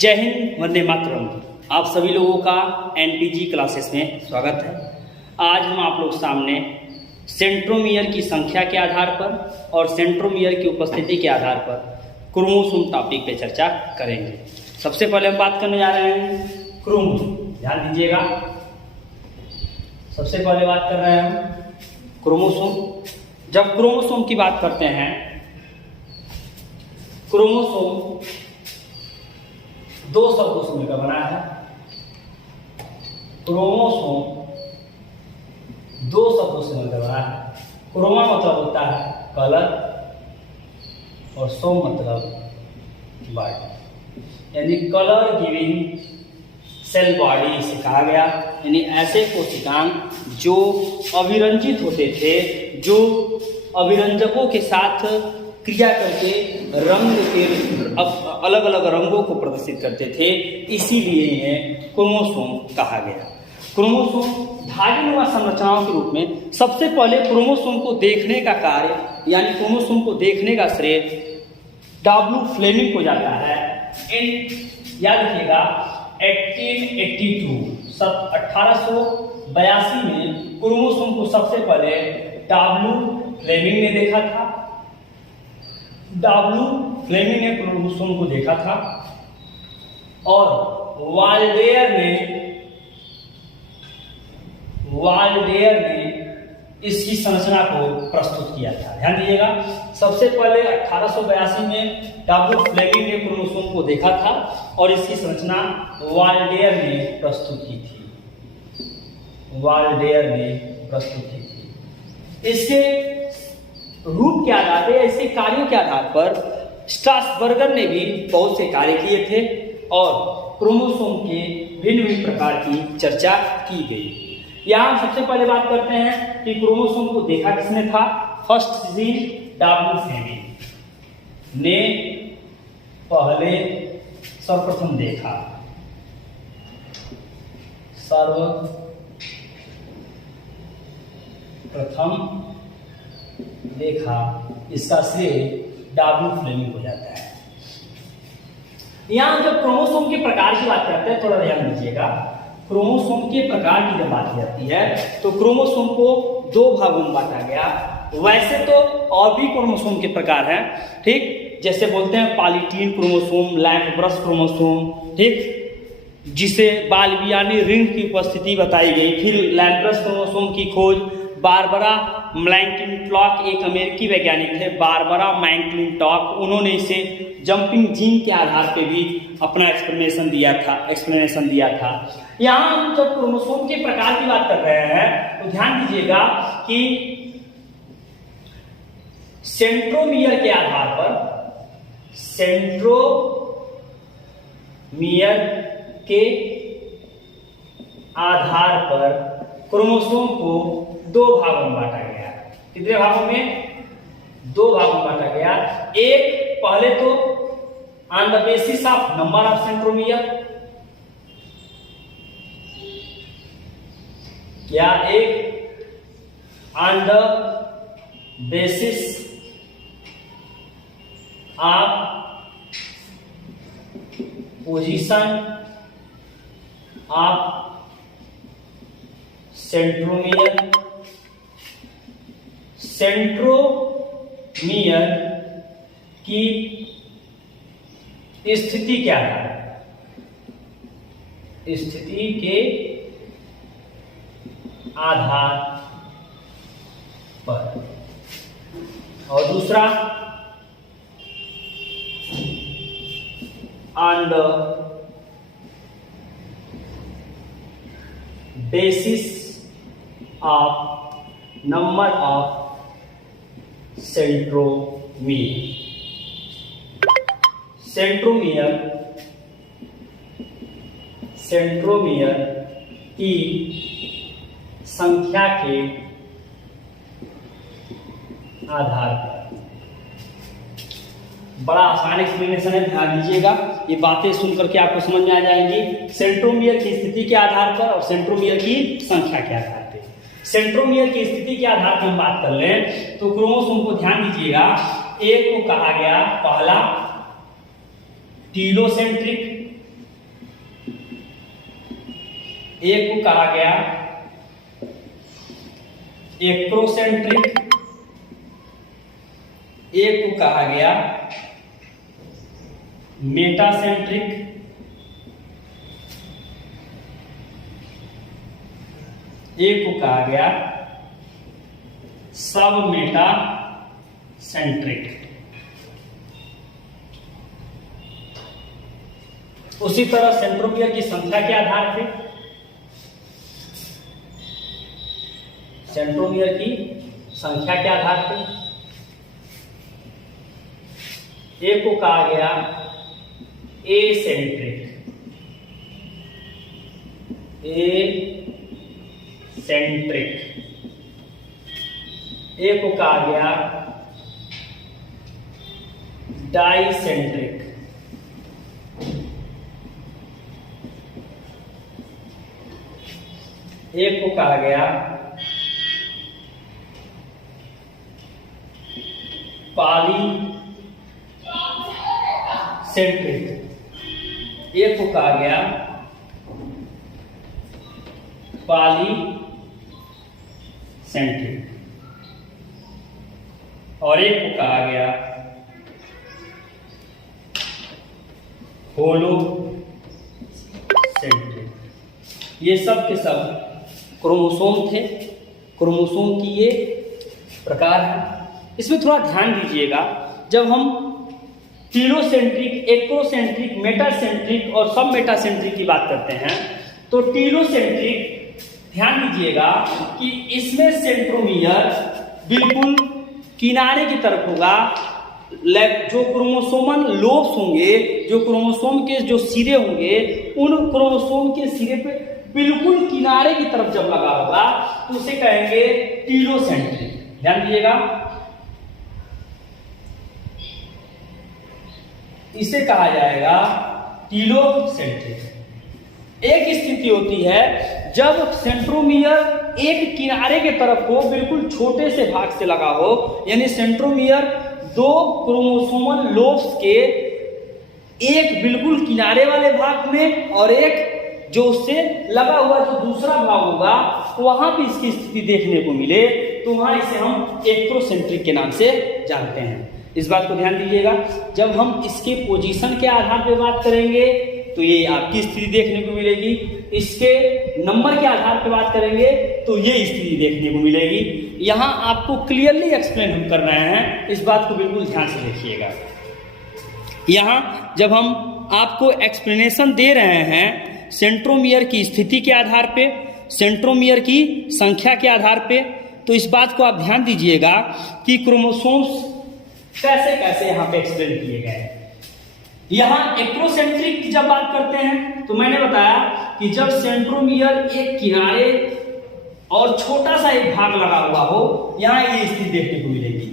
जय हिंद, वंदे मातरम। आप सभी लोगों का एनपीजी क्लासेस में स्वागत है। आज हम आप लोग सामने सेंट्रोमियर की संख्या के आधार पर और सेंट्रोमियर की उपस्थिति के आधार पर क्रोमोसोम टॉपिक पे चर्चा करेंगे। सबसे पहले हम बात करने जा रहे हैं क्रोमोसोम। ध्यान दीजिएगा, सबसे पहले बात कर रहे हैं हम क्रोमोसोम। जब क्रोमोसोम की बात करते हैं, क्रोमोसोम दो शब्दों से मिलकर बना है। क्रोमोसोम दो शब्दों से मिलकर बना है। क्रोमा मतलब होता है कलर और सोम मतलब बॉडी, यानी कलर गिविंग सेल बॉडी इसे कहा गया। यानी ऐसे कोशिकांग जो अभिरंजित होते थे, जो अभिरंजकों के साथ क्रिया करके रंग के अलग अलग रंगों को प्रदर्शित करते थे, इसीलिए इन्हें क्रोमोसोम कहा गया। क्रोमोसोम धागेनुमा संरचनाओं के रूप में सबसे पहले क्रोमोसोम को देखने का कार्य, यानी क्रोमोसोम को देखने का श्रेय डब्ल्यू फ्लेमिंग को जाता है। याद रखिएगा 1882 में क्रोमोसोम को सबसे पहले डब्ल्यू फ्लेमिंग ने देखा था। डब्ल्यू फ्लेमिंग ने क्रोमोसोम को देखा था और वाल्डेयर ने इसकी संरचना को प्रस्तुत किया था। ध्यान दीजिएगा, सबसे पहले 1882 में डब्ल्यू फ्लेमिंग ने क्रोमोसोम को देखा था और इसकी संरचना वाल्डेयर ने प्रस्तुत की थी। इसके रूप के आधार पर, इसके कार्यों के आधार पर स्ट्रासबर्गर ने भी बहुत से कार्य किए थे और क्रोमोसोम के भिन्न भिन्न प्रकार की चर्चा की गई। यहाँ सबसे पहले बात करते हैं कि क्रोमोसोम को देखा किसने था। फर्स्ट डब्ल्यू फ्लेमिंग ने पहले सर्वप्रथम देखा। इसका श्रेय डब्ल्यू फ्लेमिंग हो जाता है। यहां जब क्रोमोसोम के प्रकार की बात करते हैं, थोड़ा ध्यान दीजिएगा, क्रोमोसोम के प्रकार की जब बात की जाती है तो क्रोमोसोम को दो भागों में बांटा गया। वैसे तो और भी क्रोमोसोम के प्रकार हैं, ठीक, जैसे बोलते हैं पॉलीटीन क्रोमोसोम, लैम्ब्रस क्रोमोसोम, ठीक, जिसे बाल्बियानी रिंग की उपस्थिति बताई गई। फिर लैम्ब्रस क्रोमोसोम की खोज बारबरा मैक्लिंटॉक, एक अमेरिकी वैज्ञानिक थे बारबरा मैक्लिंटॉक, उन्होंने इसे जंपिंग जीन के आधार पे भी अपना एक्सप्लेनेशन दिया था। यहाँ हम जब क्रोमोसोम के प्रकार की बात कर रहे हैं तो ध्यान दीजिएगा कि सेंट्रोमियर के आधार पर क्रोमोसोम को दो भागों में बांटा गया। कितने भागों में? दो भागों में बांटा गया। एक, पहले तो on the basis of number of centromere, क्या एक on the basis of position of centromere. Centromere की स्थिति क्या है? स्थिति के आधार पर। और दूसरा, on the basis of number of centromere. Centromere की संख्या के आधार पर। बड़ा आसान एक्सप्लेनेशन है, ध्यान दीजिएगा, ये बातें सुनकर के आपको समझ में आ जाएंगी। सेंट्रोमियर की स्थिति के आधार पर और सेंट्रोमियर की संख्या के आधार पर। सेंट्रोमियर की स्थिति के आधार पर हम बात कर लें तो क्रोमोसोम को ध्यान दीजिएगा, एक को कहा गया पहला टीलोसेंट्रिक, एक को कहा गया एक्रोसेंट्रिक, एक को कहा गया मेटासेंट्रिक, एक को कहा गया सब मेटासेंट्रिक। उसी तरह सेंट्रोमियर की संख्या के आधार पे, सेंट्रोमियर की संख्या के आधार पे एक को कहा गया एसेंट्रिक, एक को कहा गया डाइसेंट्रिक, एक को कहा गया पॉलीसेंट्रिक, एक को कहा गया पॉलीसेंट्रिक और एक को कहा गया होलोसेंट्रिक। ये सब के सब क्रोमोसोम थे। क्रोमोसोम की ये प्रकार है। इसमें थोड़ा ध्यान दीजिएगा, जब हम टीलोसेंट्रिक, एक्रोसेंट्रिक, मेटासेंट्रिक और सब मेटासेंट्रिक की बात करते हैं तो टीलोसेंट्रिक ध्यान दीजिएगा कि इसमें सेंट्रोमियर बिल्कुल किनारे की तरफ होगा। जो क्रोमोसोमल लोब्स होंगे, जो क्रोमोसोम के जो सिरे होंगे, उन क्रोमोसोम के सिरे पे बिल्कुल किनारे की तरफ जब लगा होगा तो उसे कहेंगे टीलोसेंट्रिक। ध्यान दीजिएगा, इसे कहा जाएगा टीलोसेंट्रिक। एक स्थिति होती है जब सेंट्रोमियर एक किनारे के तरफ हो, बिल्कुल छोटे से भाग से लगा हो, यानी सेंट्रोमियर दो क्रोमोसोमल लोब्स के एक बिल्कुल किनारे वाले भाग में और एक जो उससे लगा हुआ जो दूसरा भाग होगा वहां भी इसकी स्थिति देखने को मिले तो वहां इसे हम एक्रोसेंट्रिक के नाम से जानते हैं। इस बात को ध्यान दीजिएगा, जब हम इसके पोजीशन के आधार पर बात करेंगे तो ये आपकी स्थिति देखने को मिलेगी, इसके नंबर के आधार पर बात करेंगे तो ये स्थिति देखने को मिलेगी। यहां आपको क्लियरली एक्सप्लेन हम कर रहे हैं, इस बात को बिल्कुल ध्यान से देखिएगा। यहां जब हम आपको एक्सप्लेनेशन दे रहे हैं सेंट्रोमियर की स्थिति के आधार पे, सेंट्रोमियर की संख्या के आधार पे, तो इस बात को आप ध्यान दीजिएगा कि क्रोमोसोम्स कैसे कैसे यहाँ पे एक्सप्लेन किए गए। यहाँ एक्रोसेंट्रिक की जब बात करते हैं तो मैंने बताया कि जब सेंट्रोमियर एक किनारे और छोटा सा एक भाग लगा हुआ हो, यहाँ ये स्थिति देखने को मिलेगी।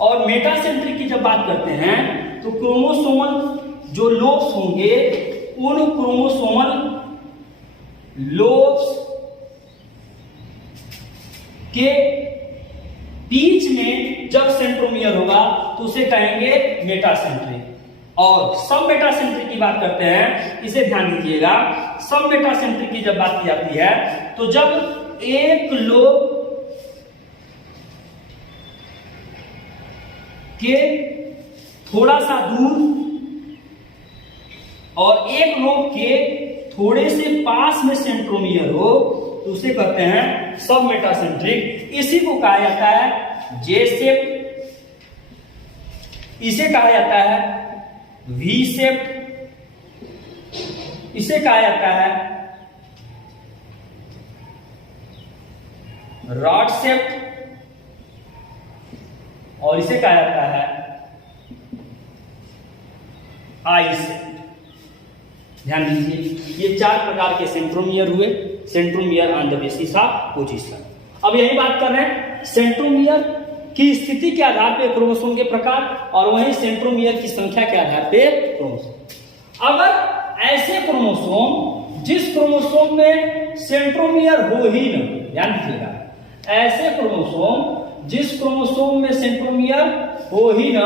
और मेटासेंट्रिक की जब बात करते हैं तो क्रोमोसोमल जो लोब्स होंगे, उन क्रोमोसोमल लोब्स के बीच में जब सेंट्रोमियर होगा तो उसे कहेंगे मेटासेंट्रिक। और सब मेटासेंट्रिक की बात करते हैं, इसे ध्यान दीजिएगा, सब मेटासेंट्रिक की जब बात की जाती है तो जब एक लोब के थोड़ा सा दूर और एक लोब के थोड़े से पास में सेंट्रोमियर हो तो उसे कहते हैं सब मेटासेंट्रिक। इसी को कहा जाता है जे शेप, इसे कहा जाता है वी शेप, इसे कहा जाता है रॉड शेप और इसे कहा जाता है आई शेप। ध्यान दीजिए, ये चार प्रकार के सेंट्रोमियर हुए, centromere on the basis of position. अब यही बात कर रहे हैं सेंट्रोमियर की स्थिति के आधार पे क्रोमोसोम के प्रकार और वहीं सेंट्रोमियर की संख्या के आधार पे क्रोमोसोम। अगर ऐसे क्रोमोसोम जिस क्रोमोसोम में सेंट्रोमियर हो ही न, ध्यान दीजिएगा, ऐसे क्रोमोसोम जिस क्रोमोसोम में सेंट्रोमियर हो ही न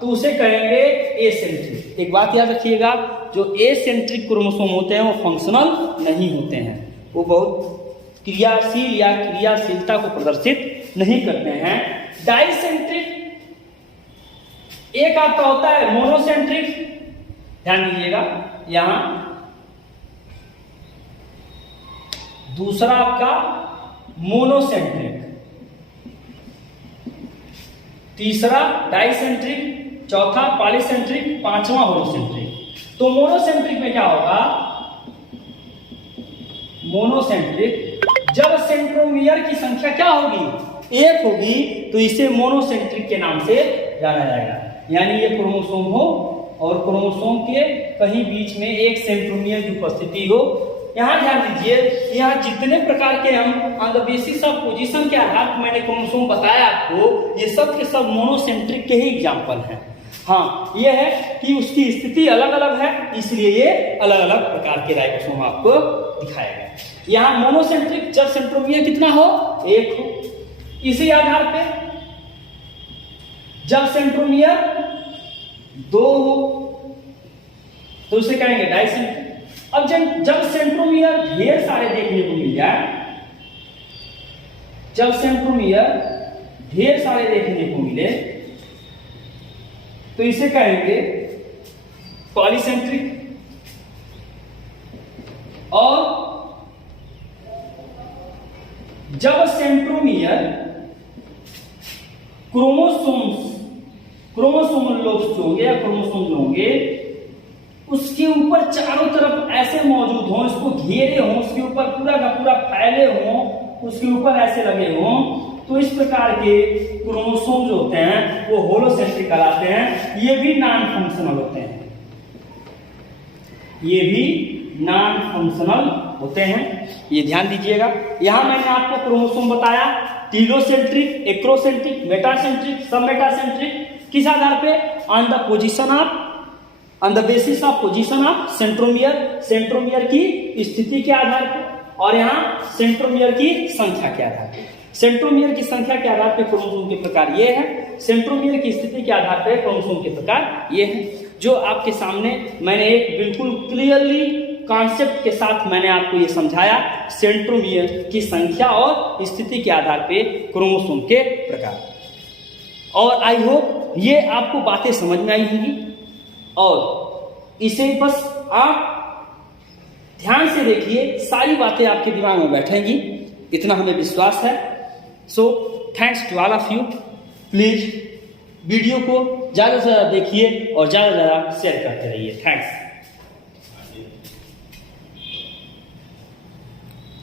तो उसे कहेंगे एसेंट्रिक। एक बात याद रखिएगा, जो एसेंट्रिक क्रोमोसोम होते हैं वो फंक्शनल नहीं होते हैं, वो बहुत क्रियाशील या क्रियाशीलता को प्रदर्शित नहीं करते हैं। डाइसेंट्रिक एक आपका होता है मोनोसेंट्रिक, ध्यान दीजिएगा यहां, दूसरा आपका मोनोसेंट्रिक, तीसरा डाइसेंट्रिक, चौथा पॉलीसेंट्रिक, पांचवा होलोसेंट्रिक। तो मोनोसेंट्रिक में क्या होगा, मोनोसेंट्रिक जब सेंट्रोमियर की संख्या क्या होगी, एक होगी, तो इसे मोनोसेंट्रिक के नाम से जाना जाएगा। यानी ये क्रोमोसोम हो और क्रोमोसोम के कहीं बीच में एक सेंट्रोमियर की उपस्थिति हो। यहां ध्यान दीजिए, यहाँ जितने प्रकार के हम on the basis of position के आधार पर मैंने क्रोमोसोम बताया आपको, ये सब के सब मोनोसेंट्रिक के ही एग्जाम्पल हैं। हाँ, ये है कि उसकी स्थिति अलग अलग है, इसलिए ये अलग अलग प्रकार के राइबोसोम आपको दिखाया गया। यहाँ मोनोसेंट्रिक जब सेंट्रोमियर कितना हो, एक हो। इसी आधार पे जब सेंट्रोमियर दो हो तो उसे कहेंगे डाइसेंट्रिक। अब जब सेंट्रोमियर ढेर सारे देखने को मिल जाए, जब सेंट्रोमियर ढेर सारे देखने को मिले तो इसे कहेंगे पॉलीसेंट्रिक। और जब सेंट्रोमियर क्रोमोसोम लोब्स होंगे या क्रोमोसोम होंगे, उसके ऊपर चारों तरफ ऐसे मौजूद हों, इसको घेरे हों, उसके ऊपर पूरा का पूरा फैले हों, उसके ऊपर ऐसे लगे हों, तो इस प्रकार के क्रोमोसोम जो होते हैं वो होलोसेंट्रिक कहलाते हैं। ये भी नॉन फंक्शनल होते हैं, ये भी नॉन फंक्शनल होते हैं, ये ध्यान दीजिएगा। यहां मैंने आपको क्रोमोसोम बताया, टीलोसेंट्रिक, एक्रोसेंट्रिक, मेटासेंट्रिक, सब मेटासेंट्रिक, किस आधार पे, on the position of, on the basis of position of centromere, centromere की स्थिति के आधार पे, और यहाँ सेंट्रोमियर की संख्या के आधार पे। सेंट्रोमियर की संख्या के आधार पे क्रोमोसोम के प्रकार ये है, सेंट्रोमियर की स्थिति के आधार पे क्रोमोसोम के प्रकार ये है। जो आपके सामने मैंने एक बिल्कुल क्लियरली कॉन्सेप्ट के साथ मैंने आपको ये समझाया, सेंट्रोमियर की संख्या और स्थिति के आधार पे क्रोमोसोम के प्रकार। और आई होप ये आपको बातें समझ में आई होंगी, और इसे बस आप ध्यान से देखिए, सारी बातें आपके दिमाग में बैठेंगी, इतना हमें विश्वास है। So thanks to all of you. Please video को ज़्यादा से ज़्यादा देखिए और ज़्यादा से ज़्यादा शेयर करते रहिए। थैंक्स।